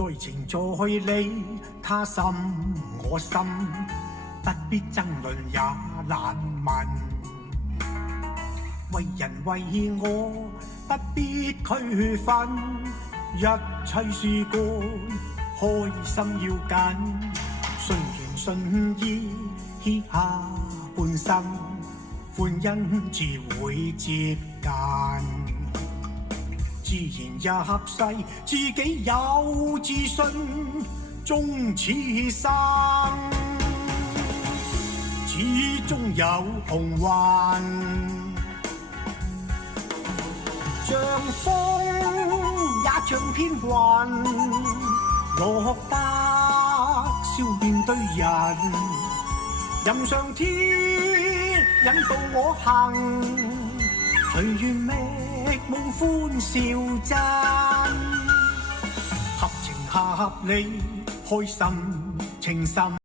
在情在理，他心我心，不必爭論也難問。為人為我，不必區分，一切是個開心要緊。順緣順意，歇下半生，歡欣自會接近。自然入世，自己有自信，終此生，始終有幸運。像風也像片雲，落得笑面對人，任上天引導我行，隨緣覓夢歡笑真，合情合理，開心稱心。